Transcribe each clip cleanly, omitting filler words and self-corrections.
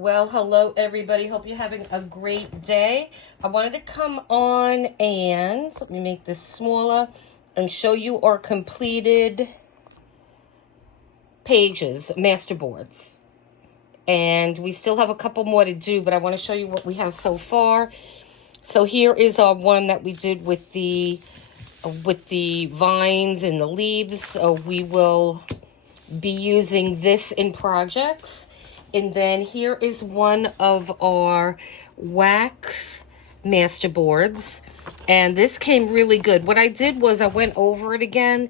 Well, hello everybody. Hope you're having a great day. I wanted to come on and let me make this smaller and show you our completed pages, masterboards. And we still have a couple more to do, but I want to show you what we have so far. So here is our one that we did with the vines and the leaves. So we will be using this in projects. And then here is one of our wax masterboards. And this came really good. What I did was I went over it again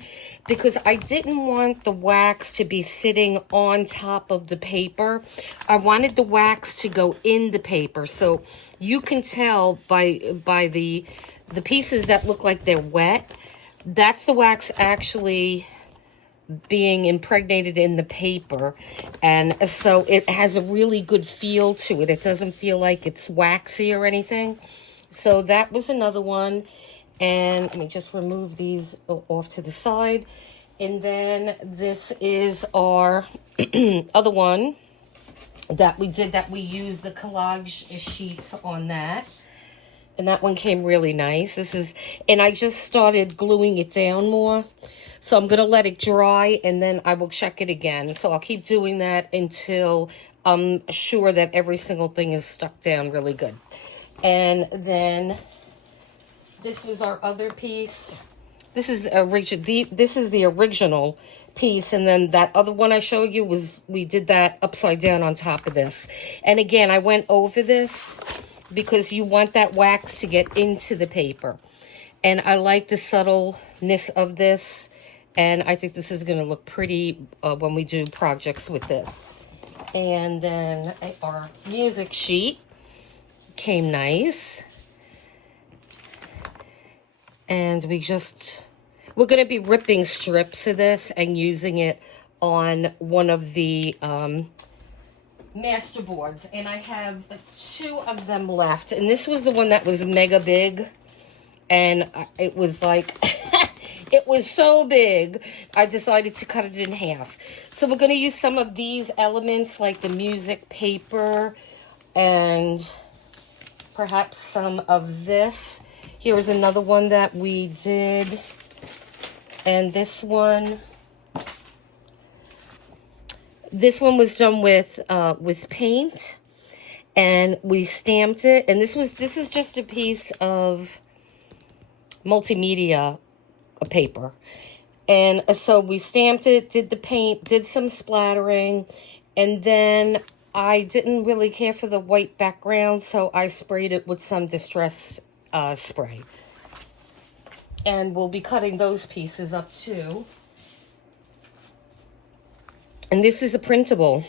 because I didn't want the wax to be sitting on top of the paper. I wanted the wax to go in the paper. So you can tell by the pieces that look like they're wet, that's the wax actually being impregnated in the paper, and so it has a really good feel to it. It doesn't feel like it's waxy or anything. So that was another one, and let me just remove these off to the side. And then this is our other one that we did, that we used the collage sheets on that. And that one came really nice. And I just started gluing it down more. So I'm going to let it dry and then I will check it again. So I'll keep doing that until I'm sure that every single thing is stuck down really good. And then this was our other piece. This is the original piece. And then that other one I showed you we did that upside down on top of this. And again, I went over this because you want that wax to get into the paper. And I like the subtleness of this. And I think this is going to look pretty when we do projects with this. And then our music sheet came nice. And we're going to be ripping strips of this and using it on one of the masterboards, and I have 2 of them left. And this was the one that was mega big, and it was like it was so big I decided to cut it in half. So we're going to use some of these elements like the music paper and perhaps some of this. Here is another one that we did, and this one was done with paint, and we stamped it. And this is just a piece of multimedia paper. And so we stamped it, did the paint, did some splattering, and then I didn't really care for the white background, so I sprayed it with some distress spray. And we'll be cutting those pieces up too. And this is a printable.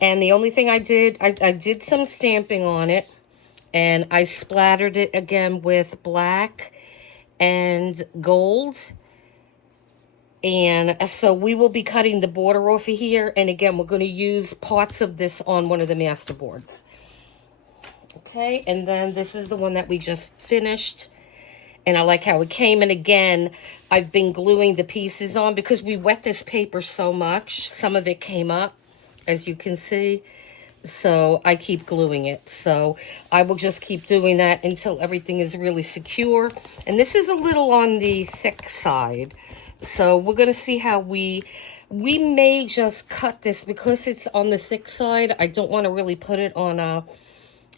And the only thing I did, I did some stamping on it. And I splattered it again with black and gold. And so we will be cutting the border off of here. And again, we're going to use parts of this on one of the masterboards. Okay, and then this is the one that we just finished. And I like how it came. And again, I've been gluing the pieces on because we wet this paper so much. Some of it came up, as you can see. So I keep gluing it. So I will just keep doing that until everything is really secure. And this is a little on the thick side. So we're going to see how we may just cut this because it's on the thick side. I don't want to really put it on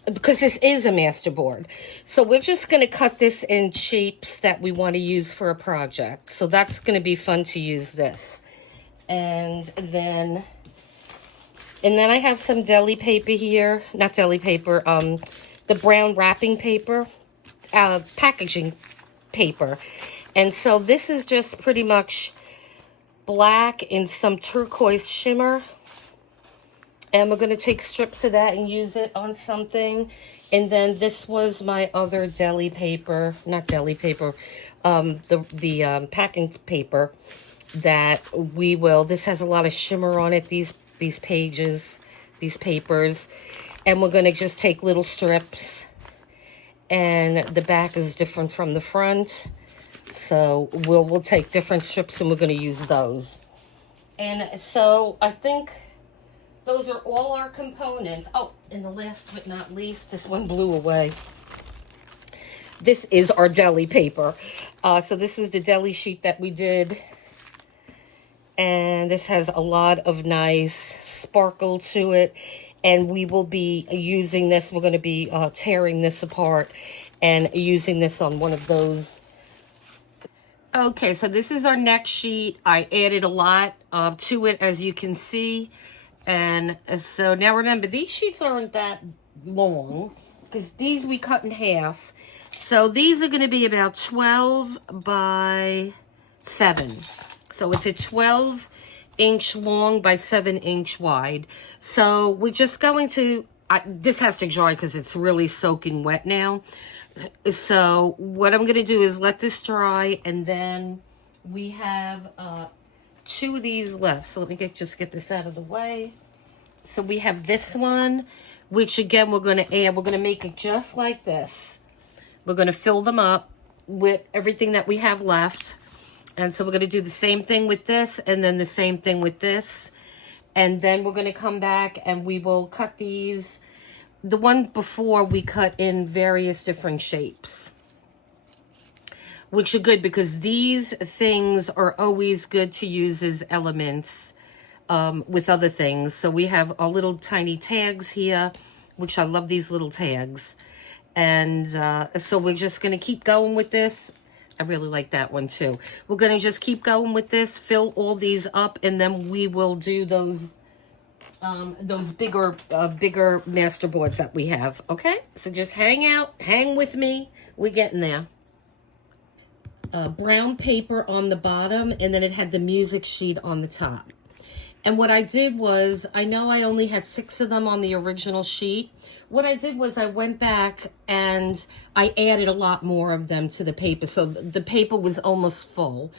because this is a masterboard. So we're just going to cut this in shapes that we want to use for a project. So that's going to be fun to use this. And then I have some deli paper here. Not deli paper, the brown wrapping paper, packaging paper. And so this is just pretty much black and some turquoise shimmer. And we're going to take strips of that and use it on something. And then this was my other deli paper, not deli paper, the packing paper that this has a lot of shimmer on it, these pages, these papers. And we're going to just take little strips. And the back is different from the front. So we'll take different strips and we're going to use those. And so I think those are all our components. Oh, and the last but not least, this one blew away. This is our deli paper. So this was the deli sheet that we did. And this has a lot of nice sparkle to it. And we will be using this. We're going to be tearing this apart and using this on one of those. Okay, so this is our next sheet. I added a lot to it, as you can see. And so now remember, these sheets aren't that long because these we cut in half. So these are going to be about 12 by 7. So it's a 12-inch long by 7-inch wide. So we're just going to, this has to dry because it's really soaking wet now. So what I'm going to do is let this dry, and then we have 2 of these left. So let me just get this out of the way. So we have this one, which again we're going to add. We're going to make it just like this. We're going to fill them up with everything that we have left. And so we're going to do the same thing with this, and then the same thing with this. And then we're going to come back and we will cut these. The one before we cut in various different shapes, which are good because these things are always good to use as elements with other things. So we have our little tiny tags here, which I love these little tags. And so we're just going to keep going with this. I really like that one too. We're going to just keep going with this, fill all these up, and then we will do those bigger master boards that we have. Okay, so just hang with me. We're getting there. Brown paper on the bottom, and then it had the music sheet on the top. And what I did was, I know I only had 6 of them on the original sheet. What I did was I went back and I added a lot more of them to the paper. So the paper was almost full.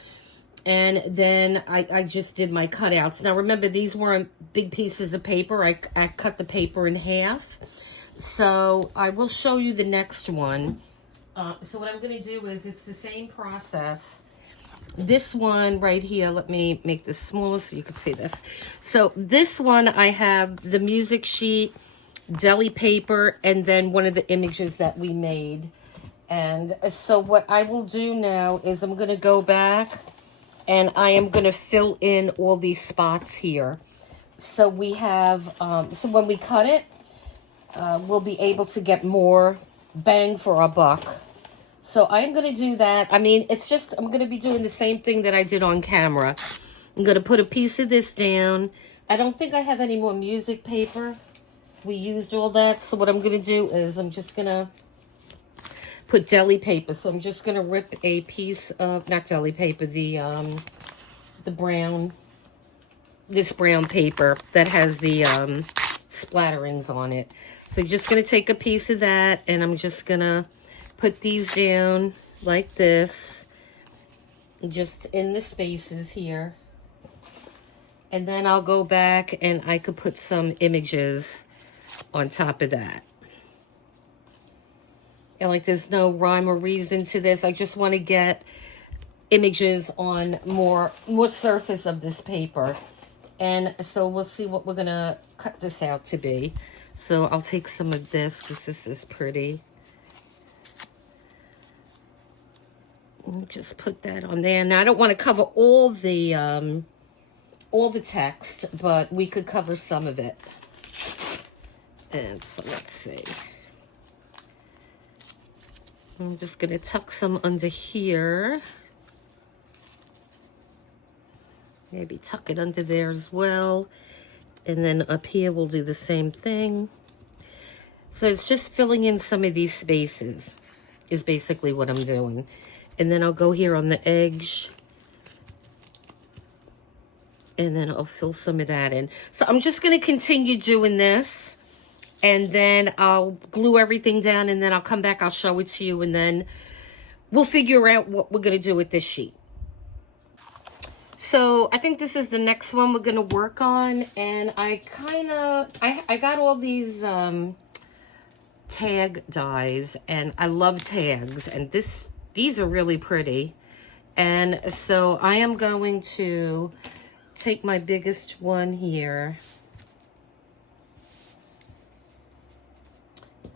And then I just did my cutouts. Now remember, these weren't big pieces of paper. I cut the paper in half. So I will show you the next one. So what I'm going to do is, it's the same process. This one right here, let me make this smaller so you can see this. So this one, I have the music sheet, deli paper, and then one of the images that we made. And so what I will do now is I'm going to go back and I am going to fill in all these spots here. So we have, so when we cut it, we'll be able to get more bang for our buck. So I'm going to do that. I mean, it's just, I'm going to be doing the same thing that I did on camera. I'm going to put a piece of this down. I don't think I have any more music paper. We used all that. So what I'm going to do is I'm just going to put deli paper. So I'm just going to rip a piece of, not deli paper, the brown, this brown paper that has the splatterings on it. So you're just going to take a piece of that, and I'm just going to put these down like this, just in the spaces here. And then I'll go back and I could put some images on top of that. And like, there's no rhyme or reason to this. I just want to get images on more surface of this paper. And so we'll see what we're going to cut this out to be. So I'll take some of this because this is pretty. And just put that on there. Now I don't want to cover all the text, but we could cover some of it. And so let's see. I'm just going to tuck some under here. Maybe tuck it under there as well. And then up here we'll do the same thing. So it's just filling in some of these spaces is basically what I'm doing. And then I'll go here on the edge. And then I'll fill some of that in. So I'm just going to continue doing this. And then I'll glue everything down. And then I'll come back. I'll show it to you. And then we'll figure out what we're going to do with this sheet. So I think this is the next one we're going to work on. And I got all these tag dies. And I love tags. And these are really pretty. And so I am going to take my biggest one here.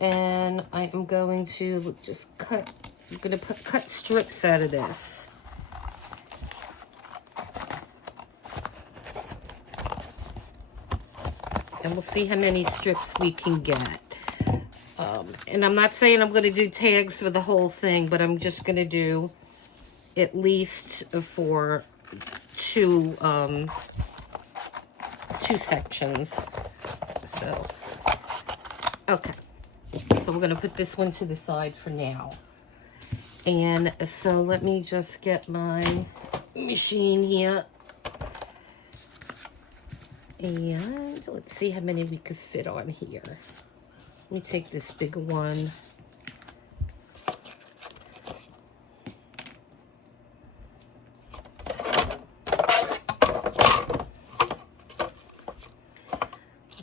And I am going to just cut, I'm going to cut strips out of this. And we'll see how many strips we can get. And I'm not saying I'm going to do tags for the whole thing, but I'm just going to do at least for two sections. So, okay. So we're going to put this one to the side for now. And so let me just get my machine here. And let's see how many we could fit on here. Let me take this bigger one.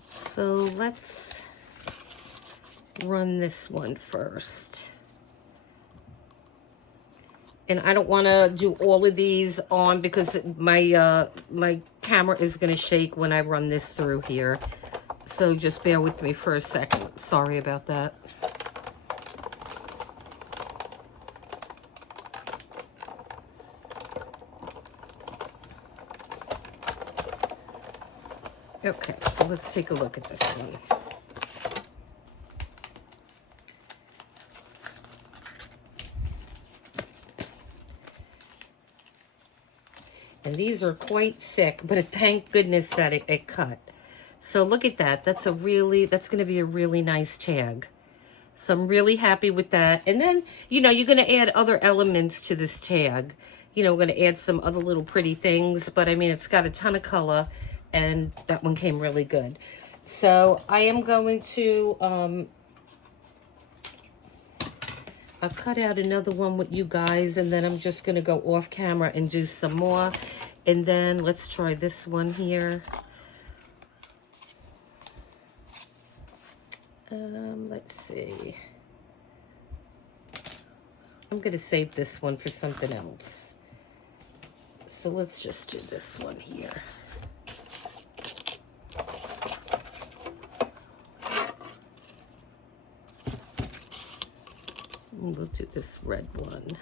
So let's run this one first. And I don't want to do all of these on because my my camera is going to shake when I run this through here. So just bear with me for a second. Sorry about that. Okay, so let's take a look at this one. And these are quite thick, but thank goodness that it cut. So look at that. That's going to be a really nice tag. So I'm really happy with that. And then, you know, you're going to add other elements to this tag. You know, we're going to add some other little pretty things, but I mean, it's got a ton of color and that one came really good. So I am going to, I'll cut out another one with you guys, and then I'm just going to go off camera and do some more. And then let's try this one here. Let's see. I'm going to save this one for something else. So let's just do this one here. And we'll do this red one.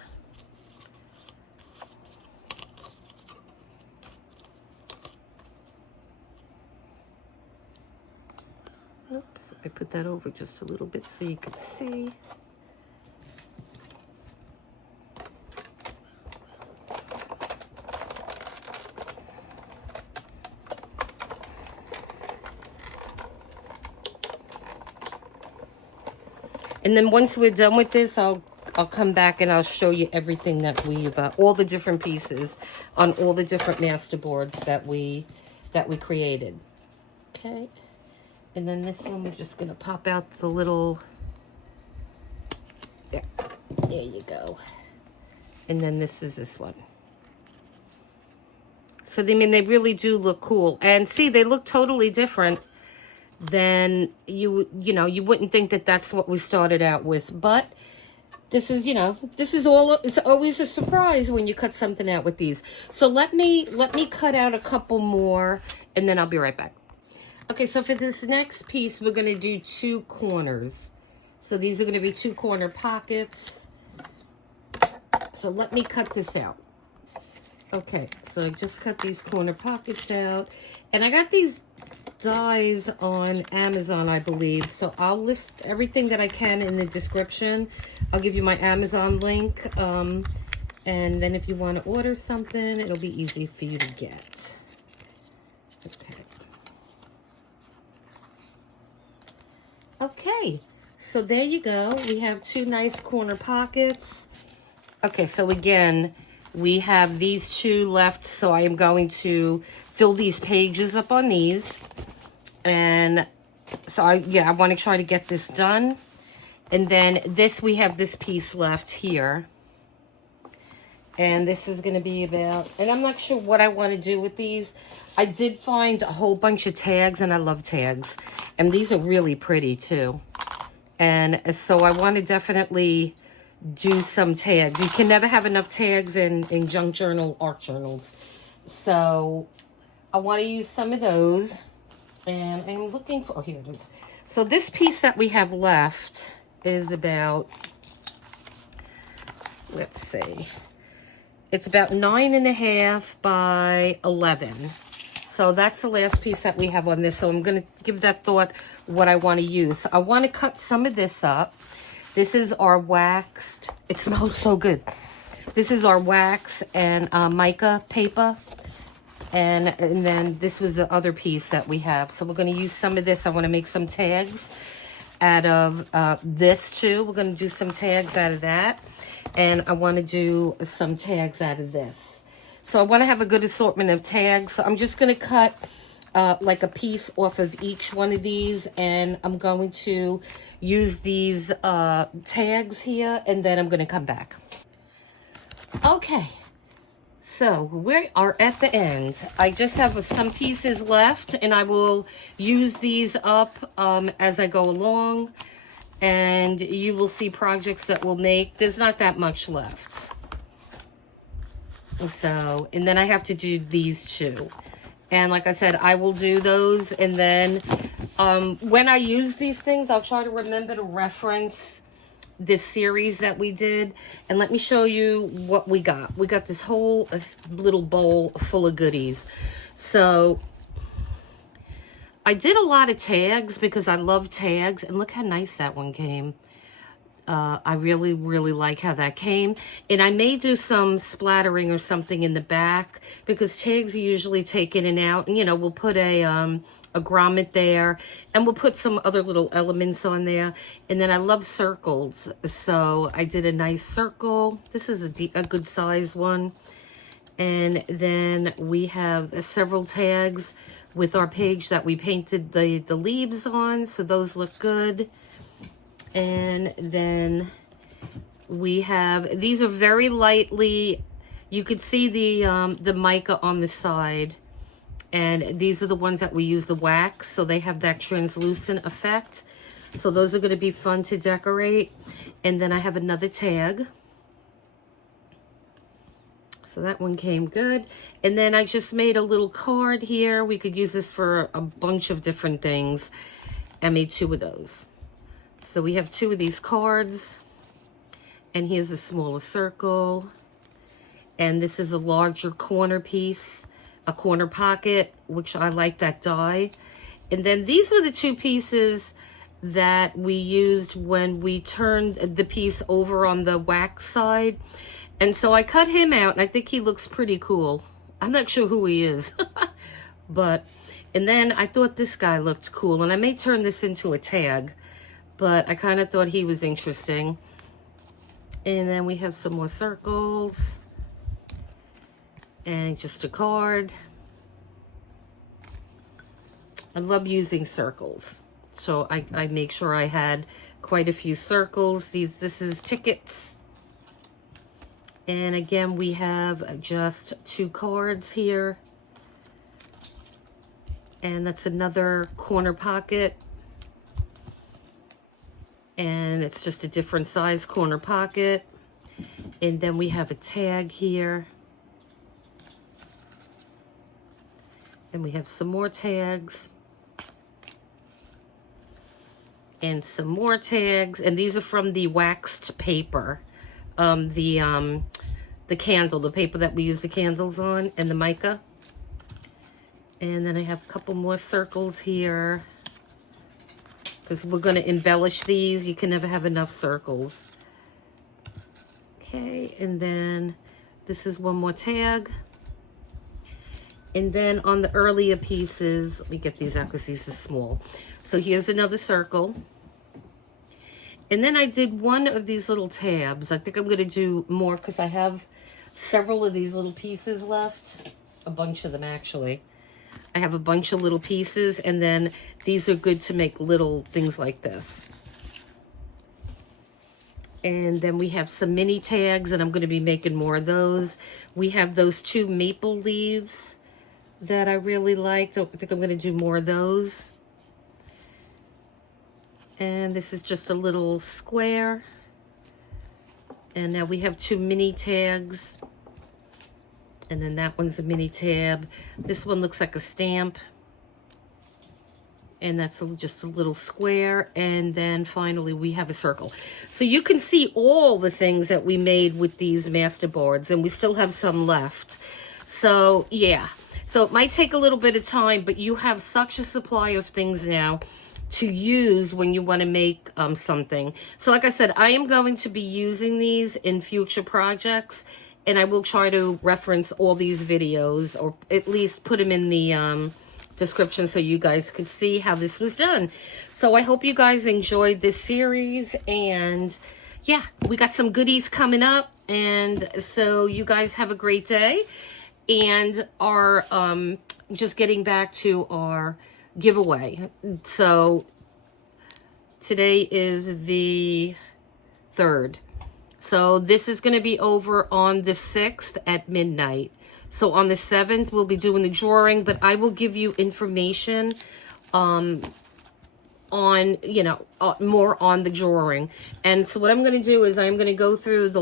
Oops, I put that over just a little bit so you could see. And then once we're done with this, I'll come back and I'll show you everything that we've, all the different pieces on all the different master boards that we created. Okay. And then this one, we're just going to pop out the little, there you go. And then this is this one. So, I mean, they really do look cool. And see, they look totally different than you know, you wouldn't think that that's what we started out with. But this is, you know, this is all, it's always a surprise when you cut something out with these. So let me cut out a couple more and then I'll be right back. Okay, so for this next piece, we're going to do two corners. So these are going to be two corner pockets. So let me cut this out. Okay, so I just cut these corner pockets out. And I got these dies on Amazon, I believe. So I'll list everything that I can in the description. I'll give you my Amazon link. And then if you want to order something, it'll be easy for you to get. Okay. Okay, so there you go. We have two nice corner pockets. Okay, so again, we have these two left. So I am going to fill these pages up on these. And so I want to try to get this done. And then this, we have this piece left here. And this is going to be about, and I'm not sure what I want to do with these. I did find a whole bunch of tags, and I love tags. And these are really pretty, too. And so I want to definitely do some tags. You can never have enough tags in junk journal art journals. So I want to use some of those. And I'm looking for, oh, here it is. So this piece that we have left is about, let's see, it's about 9.5 by 11. So that's the last piece that we have on this. So I'm going to give that thought what I want to use. So I want to cut some of this up. This is our waxed, it smells so good. This is our wax and mica paper. And then this was the other piece that we have. So we're going to use some of this. I want to make some tags out of this too. We're going to do some tags out of that. And I want to do some tags out of this. So I want to have a good assortment of tags. So I'm just going to cut like a piece off of each one of these. And I'm going to use these tags here. And then I'm going to come back. Okay. So we are at the end. I just have some pieces left. And I will use these up as I go along. And you will see projects that we'll make. There's not that much left. So, and then I have to do these two. And like I said, I will do those. And then when I use these things, I'll try to remember to reference this series that we did. And let me show you what we got. We got this whole little bowl full of goodies. So I did a lot of tags because I love tags. And look how nice that one came. I really, really like how that came. And I may do some splattering or something in the back because tags are usually taken in and out. And, you know, we'll put a grommet there and we'll put some other little elements on there. And then I love circles. So I did a nice circle. This is a good size one. And then we have several tags with our page that we painted the leaves on. So those look good. And then we have, these are very lightly, you could see the mica on the side. And these are the ones that we use the wax, so they have that translucent effect. So those are going to be fun to decorate. And then I have another tag. So that one came good. And then I just made a little card here. We could use this for a bunch of different things. I made 2 of those. So we have 2 of these cards, and here's a smaller circle, and this is a larger corner piece, a corner pocket, which I like that die. And then these were the 2 pieces that we used when we turned the piece over on the wax side. And so I cut him out, and I think he looks pretty cool. I'm not sure who he is, and then I thought this guy looked cool, and I may turn this into a tag. But I kind of thought he was interesting. And then we have some more circles. And just a card. I love using circles. So I make sure I had quite a few circles. This is tickets. And again, we have just 2 cards here. And that's another corner pocket. And it's just a different size corner pocket. And then we have a tag here. And we have some more tags. And some more tags. And these are from the waxed paper. The candle, the paper that we use the candles on, and the mica. And then I have a couple more circles here. Because we're going to embellish these. You can never have enough circles. Okay, and then this is one more tag. And then on the earlier pieces, let me get these out because these are small. So here's another circle. And then I did one of these little tabs. I think I'm going to do more because I have several of these little pieces left. A bunch of them, actually. I have a bunch of little pieces, and then these are good to make little things like this. And then we have some mini tags, and I'm going to be making more of those. We have those 2 maple leaves that I really liked. I think I'm going to do more of those. And this is just a little square. And now we have 2 mini tags. And then that one's a mini tab. This one looks like a stamp. And that's just a little square. And then finally we have a circle. So you can see all the things that we made with these masterboards, and we still have some left. So yeah, so it might take a little bit of time, but you have such a supply of things now to use when you want to make something. So like I said, I am going to be using these in future projects, and I will try to reference all these videos, or at least put them in the description so you guys could see how this was done. So I hope you guys enjoyed this series, and yeah, we got some goodies coming up, and so you guys have a great day. And our just getting back to our giveaway. So today is the 3rd. So this is going to be over on the 6th at midnight. So on the 7th, we'll be doing the drawing, but I will give you information on, you know, more on the drawing. And so what I'm going to do is I'm going to go through the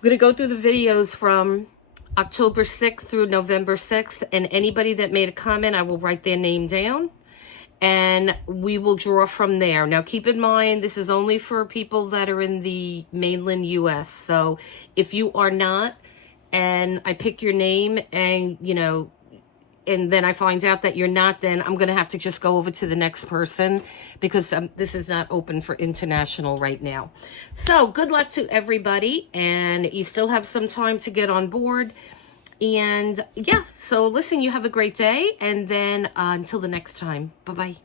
videos from October 6th through November 6th, and anybody that made a comment, I will write their name down, and we will draw from there. Now, keep in mind, this is only for people that are in the mainland US. So if you are not, and I pick your name, and, you know, and then I find out that you're not, then I'm going to have to just go over to the next person, because this is not open for international right now. So good luck to everybody, and you still have some time to get on board. And yeah, so listen, you have a great day, and then until the next time, bye-bye.